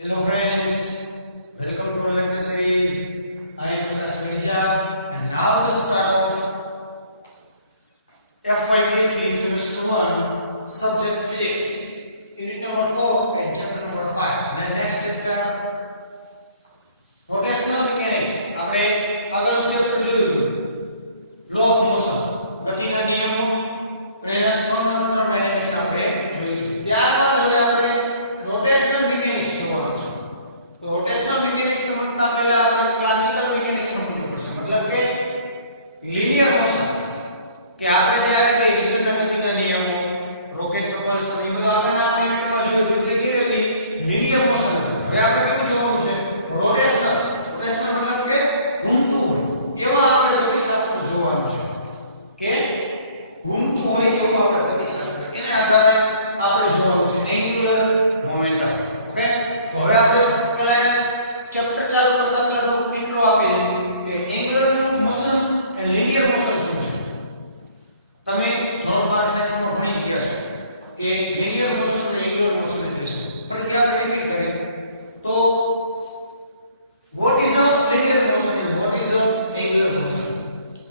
Hello friends, welcome to our lecture series. I am Prakash Media and now the start of FYBC semester 1 subject physics unit number 4 and chapter number 5. The next chapter rotational mechanics. આપણે આગળનું chapter જોયું law of motion ગતિના નિયમો અને એના ત્રણમાંથી ત્રણ methods આપણે જોયું. ત્યારબાદ હવે આપણે રોટેશનલ મિકેનિક્સ જોવાનું છે. તો રોટેશનલ મિકેનિક્સ સમજતા પહેલા આપણે ક્લાસિકલ મિકેનિક્સ સમજવું પડશે. મતલબ કે લિનિયર મોશન કે આપણે જે આ કે ન્યૂટનના ગતિના નિયમો રોકેટ પ્રોપલ્શન એ બધું આપણે આપણી યુનિટમાં જોયું કે કેવી હતી લિનિયર મોશન. હવે આપણે કેવું જોવાનું છે રોટેશનલ. રોટેશનલ મતલબ કે ઘૂમતું હોય એવા આપણે ગતિશાસ્ત્ર જોવાનું છે કે ઘૂમતું હોય એવું આપણે ગતિશાસ્ત્ર એને આધારે આપણે જોવાનું છે એન્ગ્યુલર મોમેન્ટમ. ઓકે, હવે આપણે પહેલા એને ચેપ્ટર ચાલુ કરતા પહેલા થોડું ઇન્ટ્રો આપી દઈએ કે એન્ગ્યુલર મોશન અને લિનિયર મોશન શું છે. તમે ધોરણ 12 સાયન્સમાં ભણી ગયા છો કે લિનિયર મોશન અને એન્ગ્યુલર મોશન એટલે શું. ફરીથી આપણે રિપીટ કરીએ તો what is a linear motion and what is a angular motion.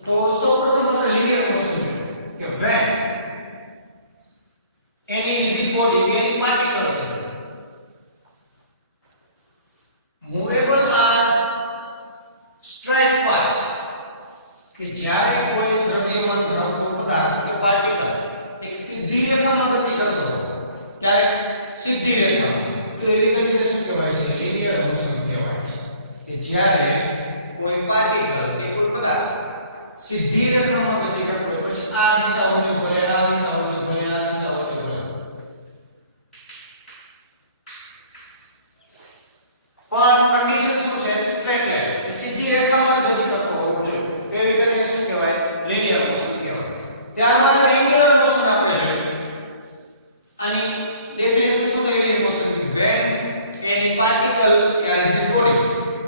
તો સૌપ્રથમ આપણે linear motion જોઈએ કે when any rigid body any particles movable are straight path કે જ્યારે કોઈ દ્રવ્યમાન ધરાવતો પદાર્થ કે પાર્ટિકલ એક સીધી રેખામાં ગતિ કરતો હોય ત્યારે સીધી રેખામાં તો એવી ગતિને શું કહેવાય છે linear motion કહેવાય છે. કે જ્યારે કોઈ પાર્ટિકલ કે કોઈ પદાર્થ સીધી રેખામાં ગતિ કરતો હોય પછી આ દિશાઓને ભલે આ દિશાઓને ભલે આ દિશાઓને ભલે પણ કન્ડિશન શું છે સ્ટ્રેટ લાઈન કે સીધી રેખામાં જ ગતિ કરતો હોવો જોઈએ તો એવી ગતિને શું કહેવાય લિનિયર મોશન કહેવાય. ત્યારબાદ એન્ગ્યુલર મોશન આપણે જોઈએ. આની ડેફિનેશન શું છે linear motion when any particle or rigid body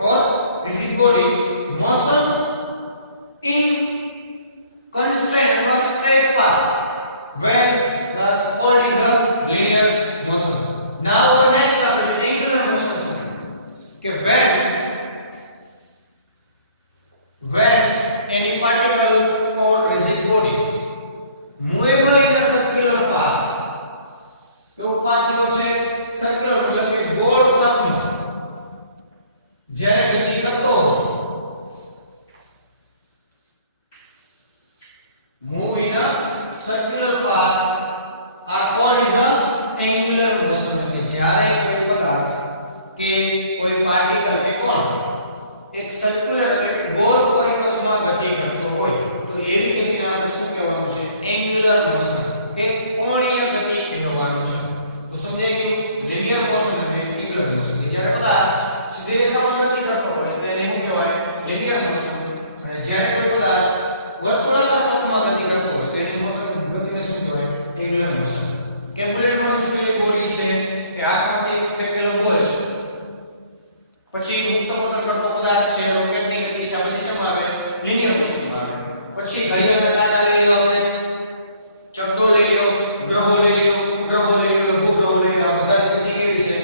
or rigid body motion in constraint or straight path when the chord is a linear motion. Now next topic is angular motion. Okay, when any particle or rigid body movable in a circular path તો પાથનો છે circular મતલબ કે ગોળ પાથમાં જ્યારે ગતિ કરતો move in a circular path are called is a angular motion. કે જ્યારે કોઈ પદાર્થ કે કોઈ પાર્ટિકલ કે કોણ એક સર્ક્યુલર એટલે કે ગોળ પરિપથમાં ગતિ કરતો હોય તો એવી ગતિને આપણે શું કહેવાનું છે એન્ગ્યુલર મોશન કે કોણીય ગતિ કહેવાનું છે. તો સમજાઈ ગયું લિનિયર મોશન અને એન્ગ્યુલર મોશન. કે જ્યારે પદાર્થ સીધી રેખામાં ગતિ કરતો હોય તો એને શું કહેવાય લિનિયર મોશન અને જ્યારે કોઈ પદાર્થ વર્તુળાકાર પથમાં ગતિ કરતો હોય તો એની ગતિને શું કહેવાય એન્ગ્યુલર મોશન. કે બુલેટ મોશન જેવી બોડી છે કે હાથમાંથી ફેંકેલો બોલ છે પછી મુક્ત પતન કરતો પદાર્થ છે રોકેટની ગતિ છે આ બધી શેમાં આવે લિનિયર મોશનમાં આવે. પછી ઘડિયાળના કાંટા લઈ લો આપણે ચક્રો લઈ લો ગ્રહો લઈ લો ઉપગ્રહો લઈ લો ભૂગ્રહો લઈ લો આ બધાની ગતિ કેવી છે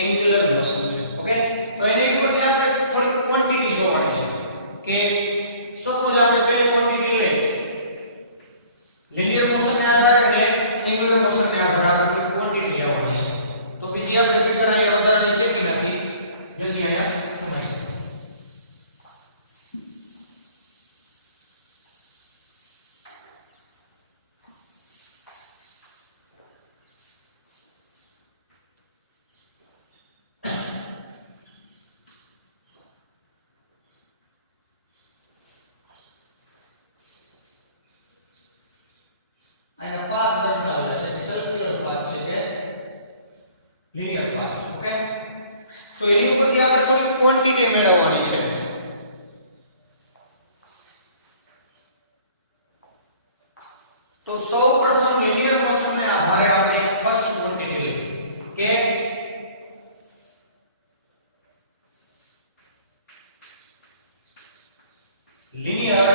એન્ગ્યુલર મોશન છે. ઓકે, તો એની ઉપરથી આપણે થોડી ક્વોન્ટિટી જોવાની છે કે સપોઝ આપણે પેલી ક્વોન્ટિટી લઈએ લિનિયર મોશનને આધારે અને એન્ગ્યુલર મોશનને આધારે આપણે ક્વોન્ટિટી લેવાની છે. તો બીજી આપણે ફિગર અહીંયા વધારે નીચે કી નાખી જેથી અહીંયા સમજી શકીએ. અને પાથ દર્શાવેલા છે કે સર્ક્યુલર પાથ છે કે લિનિયર પાથ છે. ઓકે, તો એની ઉપરથી આપણે થોડી ક્વોન્ટિટી મેળવવાની છે. તો સૌપ્રથમ લિનિયર મોશનને આધારે આપણે એક ફર્સ્ટ ક્વોન્ટિટી લઈએ કે લિનિયર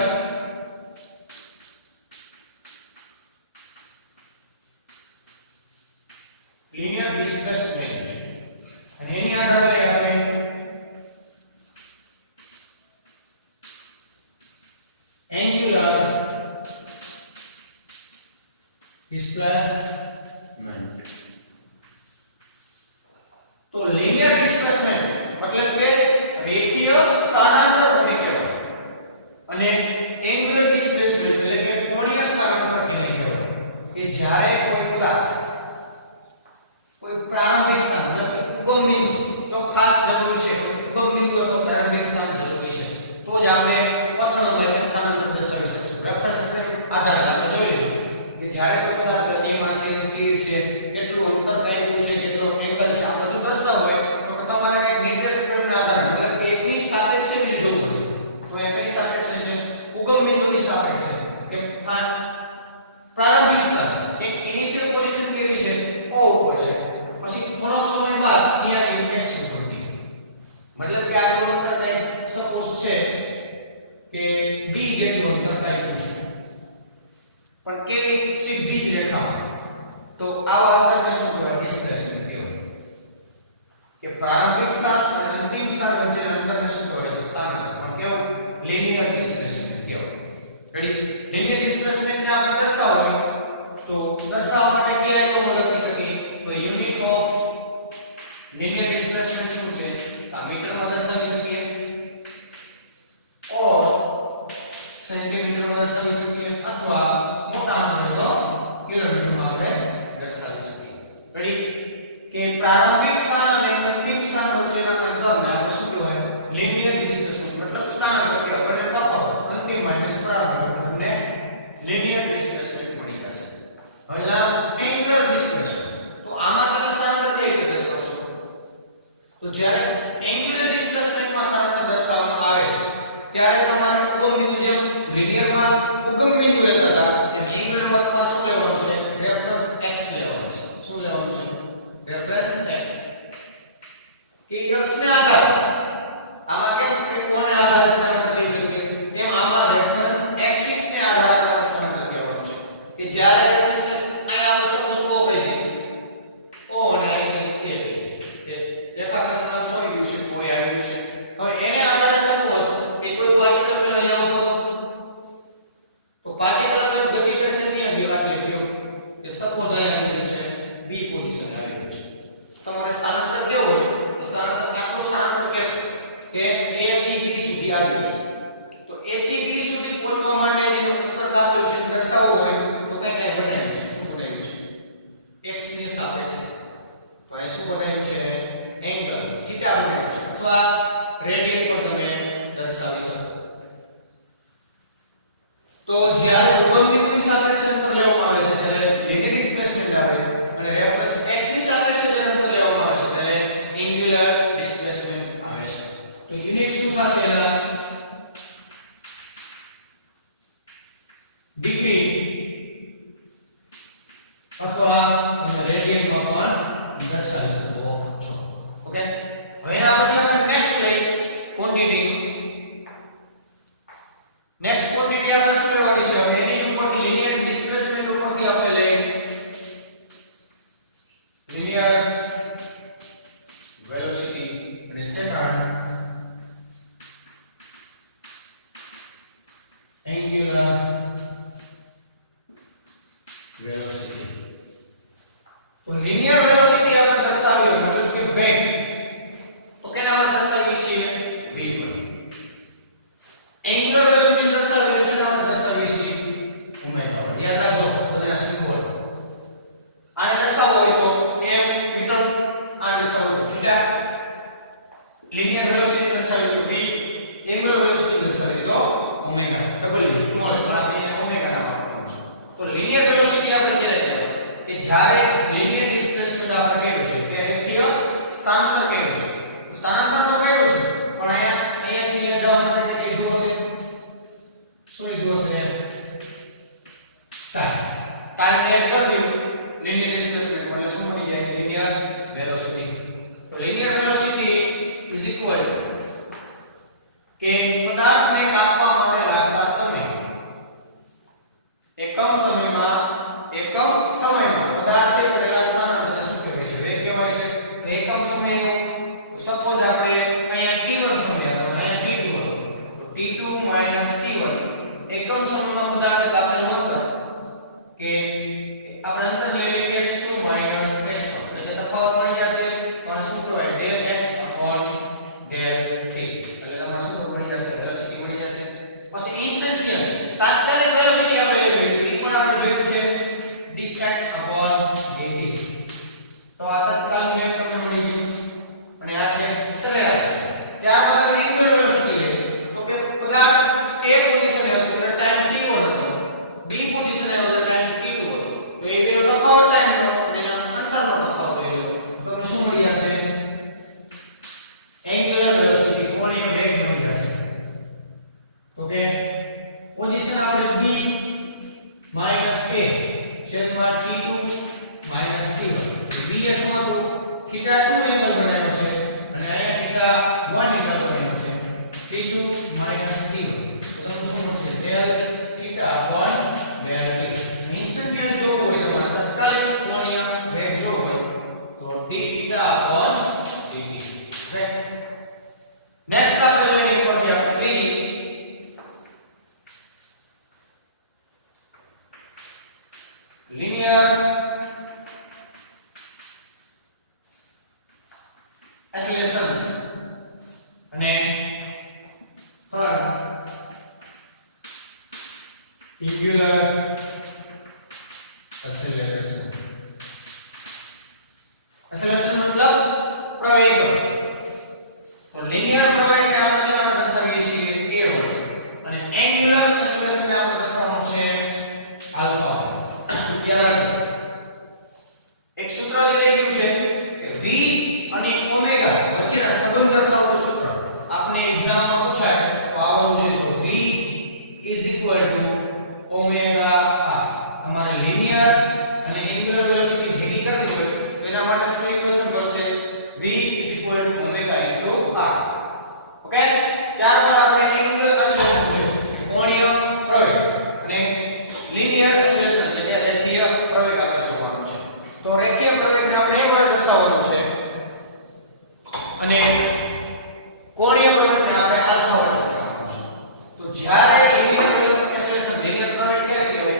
ડિસ્પ્લેસમેન્ટ અને એની આધારે તો લિનિયર ડિસ્પ્લેસમેન્ટ મતલબ કે રેખીય સ્થાનાંતર કોને કહેવાય અને એંગ્યુલર ડિસ્પ્લેસમેન્ટ એટલે કે કોણીય સ્થાનાંતર કોને કહેવાય કે જ્યારે કોઈ પદાર્થ કોઈ પ્રારંભિક સ્થાન મતલબ ઉગમ બિંદુ તો ખાસ જરૂરી છે ઉગમ બિંદુ અથવા પ્રારંભિક સ્થાન જરૂરી છે તો જ આપણે પથનો કે સ્થાનાંતર દર્શાવી શકીશું રેફરન્સ ફ્રેમ આધારે આપણે જોયું કે જ્યારે કોઈ પદાર્થ ગતિમાં છે સ્થિર છે કેટલું અંતર કાપ્યું છે કેટલો એંગલ છે આ બધું દર્શાવવું હોય તો તમારે એક નિર્દેશ ફ્રેમના આધારે મતલબ કે એકની સાપેક્ષે બીજું જોવું પડશે તો એકની સાપેક્ષે છે ઉગમ બિંદુની સાપેક્ષે કે પ્રારંભિક સ્થાન એક ઇનિશિયલ પોઝિશન કેવી છે O ઉપર છે પછી થોડો સમય બાદ અહીંયા x ઇક્વલ મતલબ કે આટલું અંતર થાય સપોઝ છે કે d જેટલું અંતર કાપ્યું છે પણ કેવી સીધી જ રેખા તો આવા અંતરને શું કહેવાય ડિસ્પ્લેસમેન્ટ કહેવાય કે પ્રારંભિક સ્થાન અને અંતિમ સ્થાન વચ્ચેના અંતરને શું કહેવાય છે સ્થાનાંતર પણ કેવું લિનિયર ડિસ્પ્લેસમેન્ટ કહેવાય રેડી લિનિયર ડિસ્પ્લેસમેન્ટ ને આપણે દર્શાવવું હોય તો દર્શાવવા માટે કયા એકમો લખી શકીએ તો યુનિટ ઓફ લિનિયર ડિસ્પ્લેસમેન્ટ શું છે આ મીટરમાં દર્શાવી શકીએ ઓર સેન્ટીમીટરમાં દર્શાવી શકીએ અથવા મોટા અંતરે તો કિલોમીટરમાં આપણે દર્શાવી શકીએ રેડી કે પ્રારંભિક સ્થાન અને અંતિમ સ્થાન વચ્ચેના અંતરને આપણે શું કહેવાય લિનિયર ડિસ્પ્લેસમેન્ટ મતલબ સ્થાનાંતર કહેવાય બંને તફાવત અંતિમ માઈનસ પ્રારંભિક અને લિનિયર ડિસ્પ્લેસમેન્ટ મળી જશે હવે નામ એંગ્યુલર ડિસ્પ્લેસમેન્ટ તો આમાં તમે સ્થાનાંતર કેવી રીતે દર્શાવશો તો જ્યારે એંગ્યુલર ડિસ્પ્લેસમેન્ટમાં સ્થાનાંતર દર્શાવવામાં આવે છે ત્યારે તમારે ઉગમ બિંદુ જેમ લિનિયરમાં ઉગમ બિંદુ લેતા હતા એમ એંગ્યુલરમાં તમારે શું લેવાનું છે રેફરન્સ x લેવાનું છે શું લેવાનું છે રેફરન્સ x કે x ને આધારે આમાં કે કોને આધારે સ્થાનાંતર કરી શકીએ તેમ આમાં રેફરન્સ એક્સિસ ને આધારે તમારે સ્થાનાંતર કરવાનું છે કે જ્યારે રેફરન્સ અહીંયા આપણે સપોઝ O કહી દઈએ O અને અહીં કહી દઈએ કે રેખાખંડમાં છોડી ગયું છે કોઈ આવ્યું છે હવે એને આધારે સપોઝ કે કોઈ પાર્ટિકલ પેલા અહીંયા ઉભો તો પાર્ટિકલ હવે ગતિ કરીને ત્યાં ગયો આટલે ગયો કે સપોઝ અહીંયા આવ્યું છે B પોઝિશન આવ્યું છે તમારે સ્થાનાંતર કેવું હોય તો સ્થાનાંતર આખું સ્થાનાંતર કહેશો કે A થી B સુધી આવ્યું છે તો A થી B સુધી પહોંચવા માટે એનું અંતર કાપેલું છે દર્શાવવું હોય તો કઈ બનાવ્યું છે શું બનાવ્યું છે x ની સાપેક્ષે તો એ શું બનાવ્યું છે એંગલ થીટા બનાવ્યું છે અથવા રેડિયન પર તમે દર્શાવી શકો તો જ્યારે ઉગમ બિંદુની સાપેક્ષે અંતર લેવામાં આવે છે ત્યારે લિનિયર ડિસ્પ્લેસમેન્ટ આવે અને રેફરન્સ x ની સાપેક્ષે જે અંતર લેવામાં આવે છે ત્યારે એંગ્યુલર ડિસ્પ્લેસમેન્ટ આવે છે તો યુનિટ શું થશે એલા ડિગ્રી અથવા તમે રેડિયનમાં પણ દર્શાવી શકો છો ઓકે હવે એના પછી આપણે નેક્સ્ટ લઈ ક્વોન્ટિટી નેક્સ્ટ ક્વોન્ટિટી આપણે શું લેવાની છે હવે એની ઉપરથી લિનિયર ડિસ્પ્લેસમેન્ટ ઉપરથી આપણે લઈ લિનિયર વેલોસિટી અને સેકન્ડ એંગ્યુલર વેલોસિટી તો લિનિયર વેલોસિટી આપણે દર્શાવી હોય મતલબ કે વેગ તો કેના વડે દર્શાવીએ છીએ v વડે એંગ્યુલર વેલોસિટી દર્શાવીએ છીએ આપણે દર્શાવીએ છીએ ઓમેગા વડે યાદ રાખજો બધાના સિમ્બોલ આને દર્શાવવો હોય તો m મીટર આને દર્શાવવો થીટા લિનિયર વેલોસિટી દર્શાવી તો v એંગ્યુલર વેલોસિટી દર્શાવી તો ઓમેગા ડબલ સ્મોલ એટલે આપણે ઓમેગા નામ આપવાનું છે તો લિનિયર વેલોસિટી આપણે ક્યારે કહેવાય કે જ્યારે લિનિયર ડિસ્પ્લેસમેન્ટ આપણે કહ્યું છે કે રેખીય સ્થાનાંતર કહ્યું છે સ્થાનાંતર તો કહ્યું છે પણ અહીંયાથી અહીંયા જવા માટે જે લીધું હશે શું લીધું હશે ટાઈમ ને એડ કરી દીધું લિનિયર ડિસ્પ્લેસમેન્ટ એટલે શું બની જાય લિનિયર વેલોસિટી તો લિનિયર વેલોસિટી ઇઝ ઇક્વલ કે પદાર્થને કાપવા માટે લાગતા સમય એકમ સમયમાં પદાર્થે કરેલા સ્થાનાંતરને શું કહેવાય છે વેગ કહેવાય છે તો એકમ સમય સપોઝ આપણે અહીંયા t1 સમય હતો અને અહીંયા t2 તો t2 t1 એકમ સમયમાં પદાર્થે કાપેલું અંતર કે આપણે અંતર લઈ લઈએ x2 x1 એટલે કે તફાવત મળી જશે અને શું કહેવાય એસિલેશન્સ અને થર્ડ એન્ગ્યુલર એસિલેશન. એસિલેશન મતલબ પ્રવેગ. તો લિનિયર પ્રવેગ કે આપણે જેને દર્શાવીએ છીએ એ હોય અને એન્ગ્યુલર એસિલેશન ને આપણે દર્શાવવાનું છે આલ્ફા. યાદ રાખો એક સૂત્ર લીધેલું છે કે v અને ઓમેગા વચ્ચેના સંબંધ દર્શાવવાનું સૂત્ર આપને એક્ઝામમાં પૂછાય તો આવડવું જોઈએ. તો v ઓમેગા r. તમારે લિનિયર અને એન્ગ્યુલર વેલોસિટી ભેગી કરવી હોય તો એના માટે શું ઇક્વેશન મળશે? v omega r. ઓકે, ત્યારબાદ આપણે એન્ગ્યુલર એસિલેશન જોઈએ કે કોણીય પ્રવેગ અને લિનિયર એસિલેશન કે રેખીય પ્રવેગ આપણે જોવાનું છે. તો રેખીય પ્રવેગને આપણે એ વડે દર્શાવવાનું છે અને કોણીય પ્રવેગને આપણે આલ્ફા વડે દર્શાવવાનું છે. તો જ્યારે લિનિયર એસિલેશન લિનિયર પ્રવેગ ક્યારે કહેવાય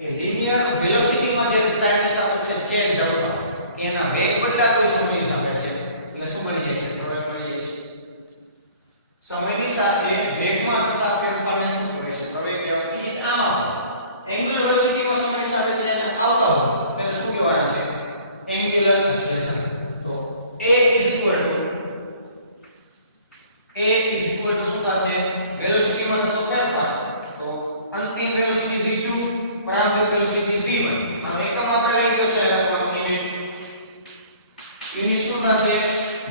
કે લિનિયર વેલોસિટીમાં જે ટાઈમની સાપેક્ષે ચેન્જ આવતા કે એના વેગ બદલાતો હોય સમયની સાપેક્ષે એટલે શું બની જાય છે? પ્રવેગ બની જાય છે. સમયની સાથે વેગમાં થતા ફેરફારને શું કહે છે? પ્રવેગ કહેવાય. એ આમ એન્ગ્યુલર વેલોસિટીમાં સમયની સાથે જે આવતા હોય તેને શું કહેવાય છે? એન્ગ્યુલર એસિલેશન. તો a શું થશે? વેલોસિટીમાં થતો ફેરફાર. તો અંતિમ વેલોસિટી v2 પ્રારંભિક વેલોસિટી v1. આનો એકમ આપણે લઈ ગયો છે લખવાનું યુનિટ શું થશે?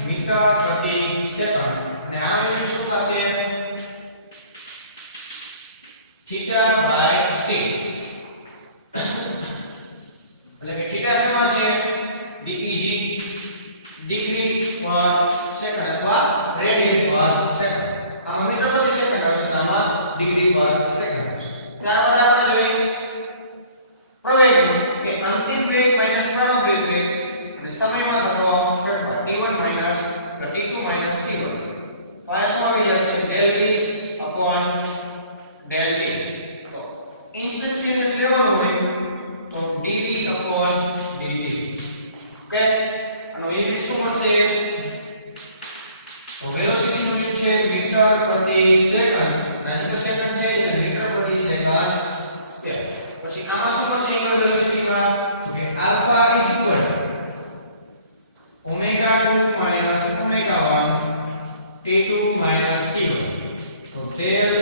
મીટર પ્રતિ સેકન્ડ. અને આ યુનિટ શું થશે? Theta by t. એટલે કે થીટા શેમાં છે? deg ડિગ્રી પર સેકન્ડ અથવા રેડિયન પર સેકન્ડ. આમાં મીટર પ્રતિ સેકન્ડ આવશે અને આમાં ડિગ્રી પર સેકન્ડ આવશે. ત્યારબાદ આપણે જોઈએ પ્રવેગ કે અંતિમ વેગ માઈનસ પ્રારંભિક વેગ અને સમયમાં થતો ફેરફાર t1 minus t2 minus t1. તો આ શું આવી જશે? del v upon del t. તો ઇન્સ્ટન્ટ ચેન્જ લેવાનું હોય તો dv upon dt. ઓકે, આનો યુનિટ શું મળશે? તો વેલોસિટી નું યુનિટ છે મીટર પ્રતિ સેકન્ડ. અને તો સેકન્ડ છે એટલે મીટર પ્રતિ સેકન્ડ સ્ક્વેર. પછી આમાં શું મળશે? એન્ગ્યુલર વેલોસિટીમાં તો કે alpha omega 2 minus omega 1 t2 minus t1. તો del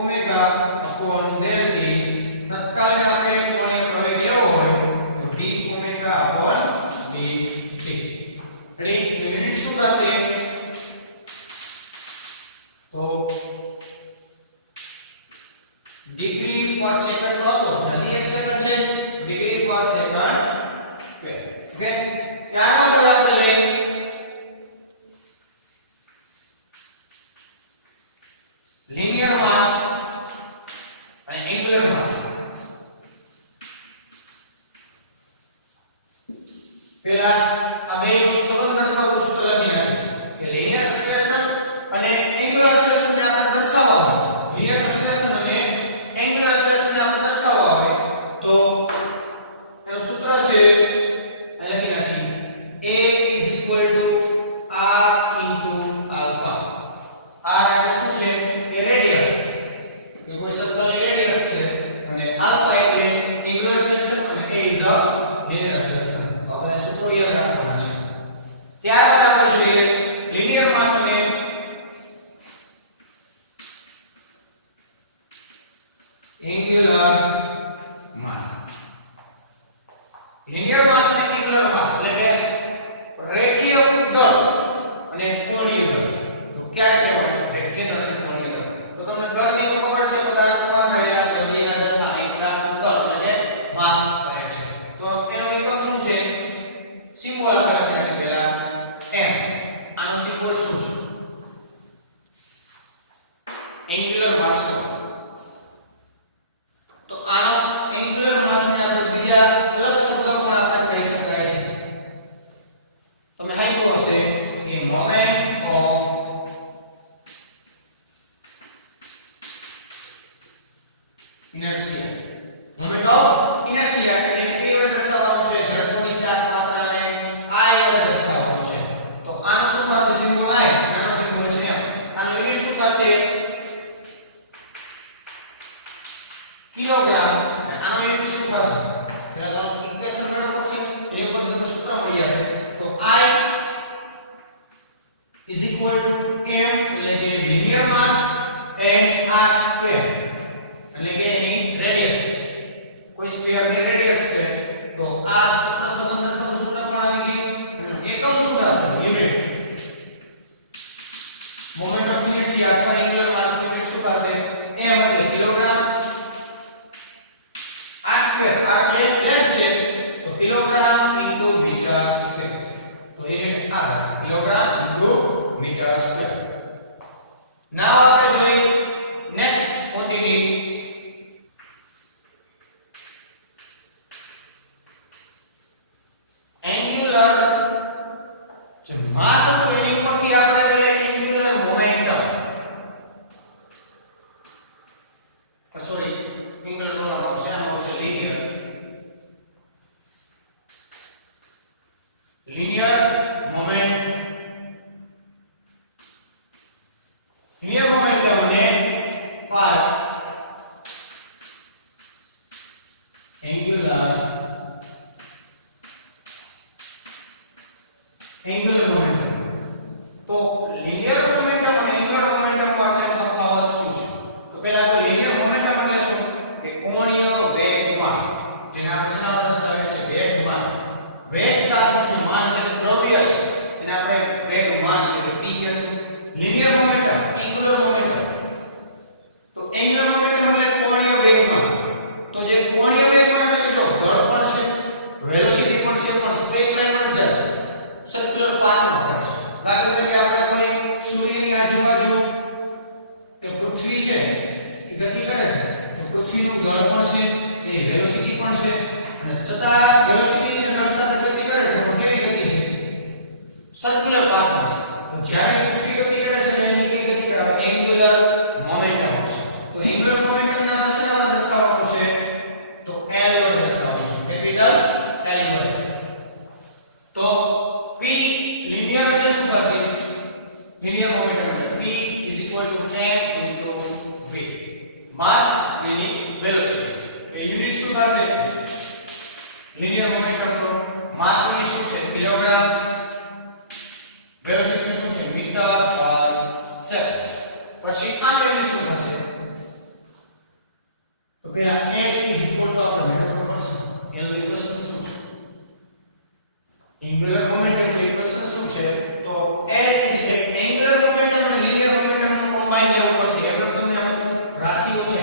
omega upon del t. તત્કાલીન આપણે કોણીય પ્રવેગ એવો હોય તો d ઓમેગા upon dt. એટલે યુનિટ શું થશે? તો ડિગ્રી પર સેકન્ડ તો હતો અને 1 સેકન્ડ છે ડિગ્રી પર સેકન્ડ સ્ક્વેર. ઓકે, ત્યારબાદ હવે આપણે લઈએ લિનિયર માસ અને એન્ગ્યુલર માસ. પહેલા આ બેનો સંબંધ દર્શાવતો સૂત્ર લખી નાખીએ કે લિનિયર એક્સપ્રેશન અને એન્ગ્યુલર એક્સપ્રેશન ને આપણે દર્શાવવા હોય લિનિયર એક્સપ્રેશન અને એન્ગ્યુલર એક્સપ્રેશન ને આપણે દર્શાવવા હોય તો એનું સૂત્ર છે લખી નાખીએ a r alpha. r એટલે શું છે? એ રેડિયસ. એ કોઈ સર્કલની રેડિયસ છે અને આલ્ફા એટલે એન્ગ્યુલર એક્સપ્રેશન અને a is the linear expression. તો આપણે સૂત્રો યાદ રાખવાનું છે. ત્યારબાદ આપણે જોઈએ લિનિયર માસ અને એન્ગ્યુલર માસ. લિનિયર માસ અને એન્ગ્યુલર માસ એટલે કે રેખીય દળ અને કોણીય દળ. તો ક્યારે કહેવાય રેખીય દળ અને કોણીય દળ? તો તમને દળની તો ખબર છે, પદાર્થમાં રહેલા દ્રવ્યના જથ્થાને દળ એટલે કે માસ કહે છે. તો એનો એકમ શું છે? સિમ્બોલ આપણે લખીએ પહેલા m. આનો સિમ્બોલ શું છે? એન્ગ્યુલર માસ. તો આનો એન્ગ્યુલર માસ ને આપણે બીજા અલગ શબ્દો પણ આપણે કહી શકાય છે. તમે હાઈપો હશે કે moment of inertia. Moment of inertia એટલે કે વડે દર્શાવવાનું છે ઝડપની ચાર્જ માત્રાને I વડે દર્શાવવાનું છે. તો આનું શું is equal to m એટલે કે linear mass and r square એટલે કે એની રેડિયસ કોઈ સ્ફિયર ની રેડિયસ છે તો આ સ્વતંત્ર સૂત્ર પણ આવી ગયું અને એકમ શું થશે યુનિટ મોમેન્ટ ઓફ ઇનર્શિયા અથવા એંગ્યુલર માસ ની યુનિટ શું થશે m એટલે કિલોગ્રામ r સ્ક્વેર r પ્લેટ છે તો કિલોગ્રામ ઇન્ટુ મીટર સ્ક્વેર તો યુનિટ આ થશે kilogram into metre square now આપણે જોઈએ નેક્સ્ટ ક્વોન્ટિટી એંગ્યુલર જે માસ હતો એની ઉપરથી આપણે લઈએ angular momentum sorry angular problem છે આમાં છે linear momentum અને phi angular momentum તો linear momentum અને angular momentum વચ્ચેનો તફાવત શું છે તો પહેલા તો linear momentum એટલે શું કે કોણીય વેગમાન જેને આપણે શેના દર્શાવે છે વેગમાન વેગ સાથેનું જે માન એટલે દ્રવ્ય છે એને આપણે વેગમાન એટલે p કહેશું linear momentum angular momentum તો angular momentum એટલે કોણીય વેગમાન તો જે કોણીય વેગમાન એટલે કે જો દળપણ છે વેલોસિટી પણ છે પણ સ્ટ્રેટ લાઈન પર જ સર્ક્યુલર પાથમાં ફરે છે દાખલા તરીકે આપણે કોઈ સૂર્યની આજુબાજુ કે પૃથ્વી છે એ ગતિ કરે છે તો પૃથ્વીનું દળપણ છે એ વેલોસિટી પણ છે અને છતાં વેલોસિટી ની દળ સાથે ગતિ કરે છે પણ કેવી ગતિ છે સર્ક્યુલર પાથમાં છે તો જ્યારે પૃથ્વી ગતિ કરે છે એની કઈ ગતિ કરે એંગ્યુલર મોમેન્ટમ છે તો એંગ્યુલર મોમેન્ટમ ના શેના દર્શાવવાનું છે તો L વડે દર્શાવવાનું છે કેપિટલ L વડે તો p linear એટલે શું થશે linear momentum એટલે p is equal to 10 into v mass meaning velocity A unit શું થશે linear momentum નો માસ ની શું છે કિલોગ્રામ વેલોસિટી શું છે મીટર પર સેકન્ડ પછી આ યુનિટ શું થશે તો પેલા n is equal to આપણે મેળવવું પડશે એનો ઇક્વેશન શું છે એંગ્યુલર મોમેન્ટમ નું ઇક્વેશન શું છે તો L is એંગ્યુલર મોમેન્ટમ અને લિનિયર મોમેન્ટમ નું કમ્બાઈન લેવું પડશે એટલે તમને રાશિઓ છે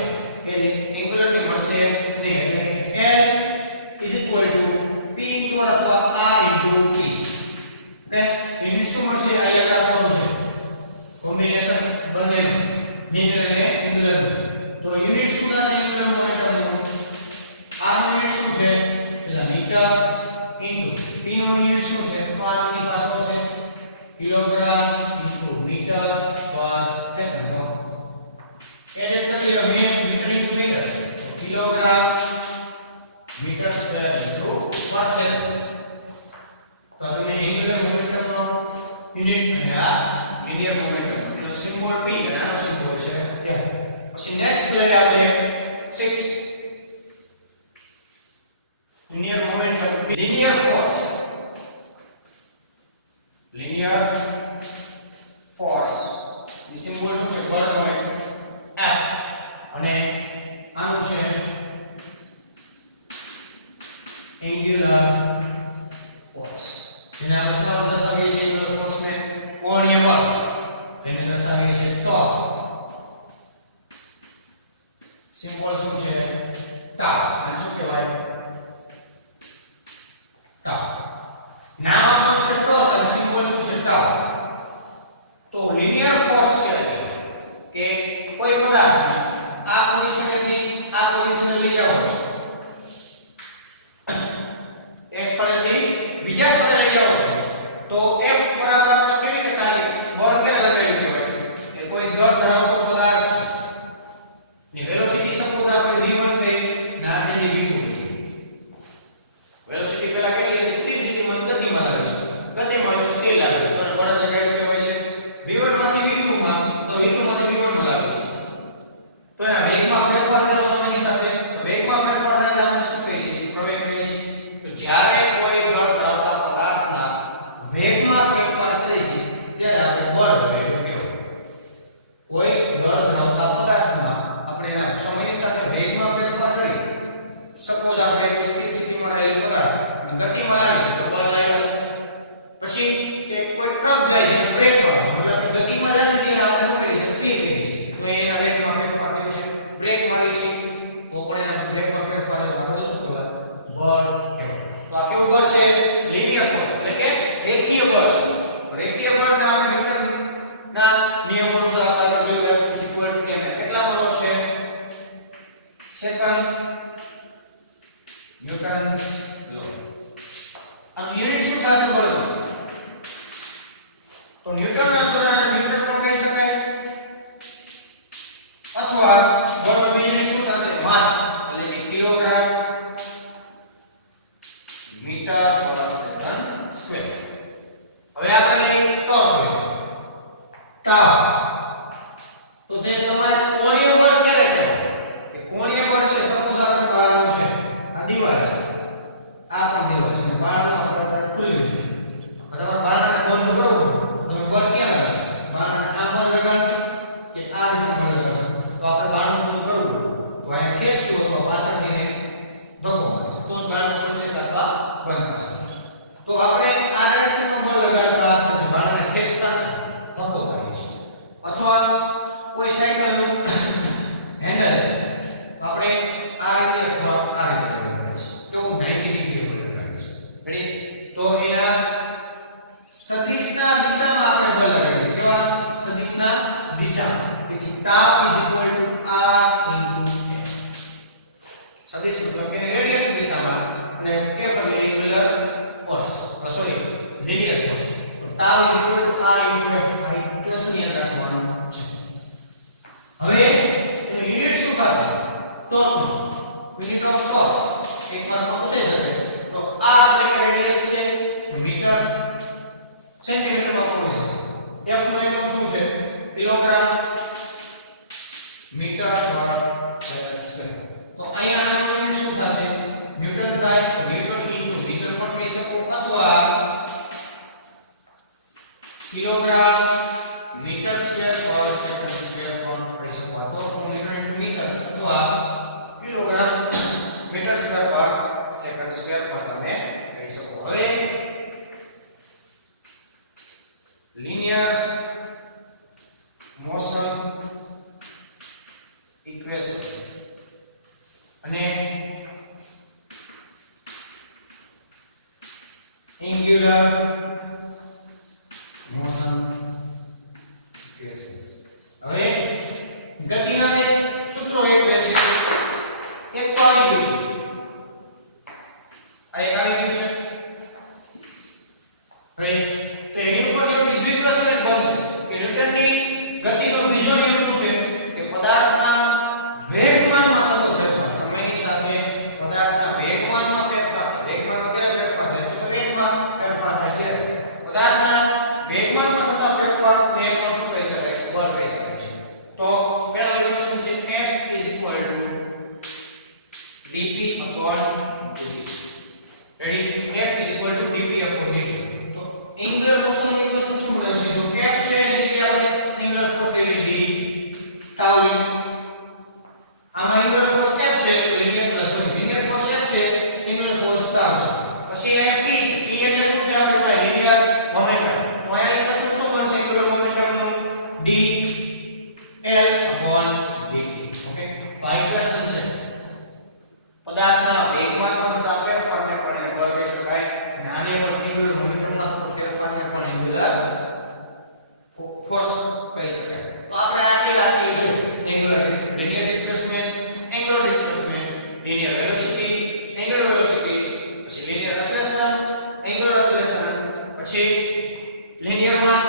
એ એંગ્યુલર ની મળશે નહીં એટલે કે L is equal to p into અથવા r into t ઓકે એની શું મળશે આ યાદ રાખવાનું છે કોમ્બિનેશન બંનેનું લિનિયર અને એંગ્યુલર તો યુનિટ શું થશે એંગ્યુલર મોમેન્ટમ નો r નો યુનિટ શું છે પેલા મીટર into p નો યુનિટ શું છે 5 ની પાસે આવશે કિલોગ્રામ into મીટર પર સેકન્ડ એડ કરી દો મીટર into મીટર તો કિલોગ્રામ મીટર સ્ક્વેર into પર સેકન્ડ તો તમે એંગ્યુલર મોમેન્ટમ નો યુનિટ અને આ linear momentum એનો સિમ્બોલ p અને આનો સિમ્બોલ છે m પછી નેક્સ્ટ લઈએ આપણે 6 linear momentum linear force ની સિમ્બોલ શું છે બળનો F અને આનું છે angular force જેને આપણે શું દર્શાવીએ છીએ angular force ને કોણીય બળ એને દર્શાવીએ છીએ ટોર્ક સિમ્બોલ શું છે ટાઉ અને શું કહેવાય ટાઉ નામ આપવાનું છે ટોર્ક અને સિમ્બોલ શું છે ટાઉ તો ન્યૂટનના દોરાને ન્યૂટન પણ કહી શકાય અથવા બળનો બીજી શું થશે માસ એટલે કે કિલોગ્રામ મીટર પર સેકન્ડ સ્ક્વેર. હવે આપણે ટોર્ક તાવ તો તે તમારે કોણીય બળ ક્યારે કહેવાય કે કોણીય બળ છે સપોઝ આપણે બહારનું છે આ દીવાલ છે આ પણ દીવાલ છે અને બહારનું આપણે ખુલ્લું છે તમારે બહારને બંધ કરવું તમે બળ ક્યાં લાગશે બહારને આમ બંધ લગાડશો કે આ દિશામાં લગાડશો તો આપણે બહારનું બંધ કરવું તો અહીં ખેંચશો તો પાછળથી ને ધક્કો મારશે તો જ બહારનું પડશે અથવા બંધ થશે. તો આપણે આ રેશનનું બળ લગાડતા પછી બહારને ખેંચતા ધક્કો મારીએ છીએ અથવા કોઈ સાયકલનું હેન્ડલ છે તો આપણે આ રીતે અથવા આ રીતે લગાડીએ છીએ કેવું 90 ડિગ્રી પર લગાડીએ છીએ. રેડી? તો એના સદિશના દિશામાં આપણે બળ લગાડીએ છીએ. કેવા સદિશના દિશામાં. તેથી tau r * f. સદિશ મતલબ કે રેડિયસ દિશામાં અને f એટલે angular force sorry linear force. tau r * f આ ઇક્વેશન યાદ રાખવાનું છે. હવે એની યુનિટ શું થશે ટોર્ક. યુનિટ ઓફ ટોર્ક એક માર્કમાં પૂછાઈ શકે તો r એટલે કે રેડિયસ છે મીટર સેન્ટીમીટરમાં પણ હોઈ શકે. f નો એકમ શું છે કિલોગ્રામ મીટર પર સેકન્ડ સ્ક્વેર. તો અહીંયા આનો યુનિટ શું થશે ન્યૂટન થાય તો ન્યૂટન ઇન્ટુ મીટર પણ કહી શકો અથવા કિલોગ્રામ મીટર સ્ક્વેર પર સેકન્ડ સ્ક્વેર પણ કહી શકો. આ તો ન્યૂટન ઇન્ટુ મીટર અથવા કિલોગ્રામ મીટર સ્ક્વેર પર સેકન્ડ સ્ક્વેર પણ તમે કહી શકો. હવે linear motion equation અને angular motion equation. હવે ગતિના બે સૂત્રો એક બે છે. એક તો આવી ગયું છે આ એક આવી ગયું છે રાઈટ. તો એની ઉપર જો બીજું ઇક્વેશન એક બનશે કે ન્યૂટનની ગતિનો બીજો નિયમ શું છે કે પદાર્થના વેગમાનમાં થતો ફેરફાર સમયની સાથે પદાર્થના વેગમાનમાં ફેરફાર. વેગમાનમાં ક્યારે ફેરફાર થાય તો વેગમાં ફેરફાર થાય છે. પદાર્થના વેગમાનમાં થતા ફેરફારને પણ શું કહી શકાય છે બળ કહી શકાય છે. તો પહેલો ઇક્વેશન છે F = dp / dt. Ready? F = dp / dt. તો એંગ્યુલર મોશન ઇક્વેશન શું બને છે જો F છે એટલે કે આપણે એંગ્યુલર ફોર્સ એટલે d tau આમાં એંગ્યુલર ફોર્સ F છે તો લિનિયર ફોર્સ F છે એંગ્યુલર ફોર્સ tau છે. પછી આ p છે p એટલે શું છે આપણે પાસે લિનિયર મોમેન્ટમ. તો આ ઇક્વેશન શું બનશે એંગ્યુલર મોમેન્ટમનું d L / dt. ઓકે તો આ ઇક્વેશન છે પદાર્થના વેગમાનમાં થતા ફેરફારને પણ બળ કહી શકાય અને આને પણ એંગ્યુલર મોમેન્ટમમાં થતા ફેરફારને પણ એંગ્યુલર ફોર્સ કહી શકાય. તો આપણે આટલી રાશિઓ છે angular linear displacement angular displacement linear velocity angular velocity પછી લિનિયર એક્સેલરેશન એંગ્યુલર એક્સેલરેશન પછી લિનિયર માસ